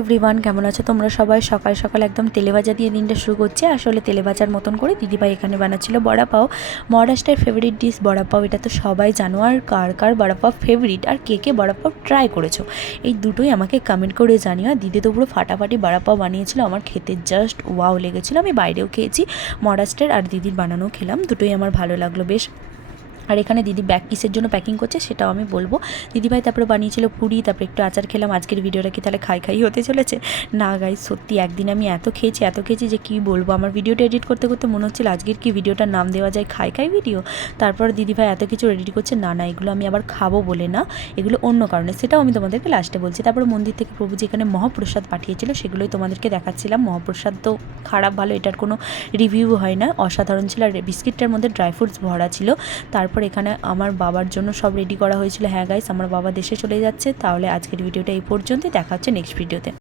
Everyone, কেমন আছো তোমরা সবাই? সকাল সকাল একদম তেলে ভাজা দিয়ে দিনটা শুরু করছে। আসলে তেলে ভাজার মতন করে দিদিভাই এখানে বানাচ্ছিল বড়া পাও। মহারাষ্ট্রের ফেভারিট ডিশ বড়া পাও, এটা তো সবাই জানো। আর কার কার বড়া পাও ফেভারিট, আর কে কে বড়া পাও ট্রাই করেছো, এই দুটোই আমাকে কমেন্ট করে জানিও। আর দিদি তো পুরো ফাটাফাটি বড়া পাও বানিয়েছিল, আমার খেতে জাস্ট ওয়াও লেগেছিলো। আমি বাইরেও খেয়েছি মহারাষ্ট্রের, আর দিদির বানানো খেলাম, দুটোই আমার ভালো লাগলো বেশ। আর এখানে দিদি ব্যাগ কিসের জন্য প্যাকিং করছে সেটাও আমি বলবো। দিদিভাই তারপরে বানিয়েছিল পুরি, তারপরে একটু আচার খেলাম। আজকের ভিডিওটা কি তাহলে খাই হতে চলেছে? না গাইস, সত্যি একদিন আমি এত খেয়েছি যে কি বলবো। আমার ভিডিওটা এডিট করতে করতে মনে হচ্ছিল আজকের কি ভিডিওটার নাম দেওয়া যায় খাই ভিডিও। তারপর দিদিভাই এত কিছু রেডি করছে, না এগুলো আমি আবার খাবো বলে না, এগুলো অন্য কারণে, সেটাও আমি তোমাদেরকে লাস্টে বলছি। তারপর মন্দির থেকে প্রভুজি এখানে মহাপ্রসাদ পাঠিয়েছিল, সেগুলোই তোমাদেরকে দেখাচ্ছিলাম। মহাপ্রসাদ তো খারাপ ভালো এটার কোনো রিভিউ হয় না, অসাধারণ ছিল। আর বিস্কিটটার মধ্যে ড্রাই ফ্রুটস ভরা ছিল। তারপর এখানে আমার বাবার জন্য সব রেডি করা হয়েছিল। হ্যাঁ গাইস, আমার বাবা দেশে চলে যাচ্ছে। তাহলে আজকের ভিডিওটা এই পর্যন্তই, দেখা হচ্ছে নেক্সট ভিডিওতে।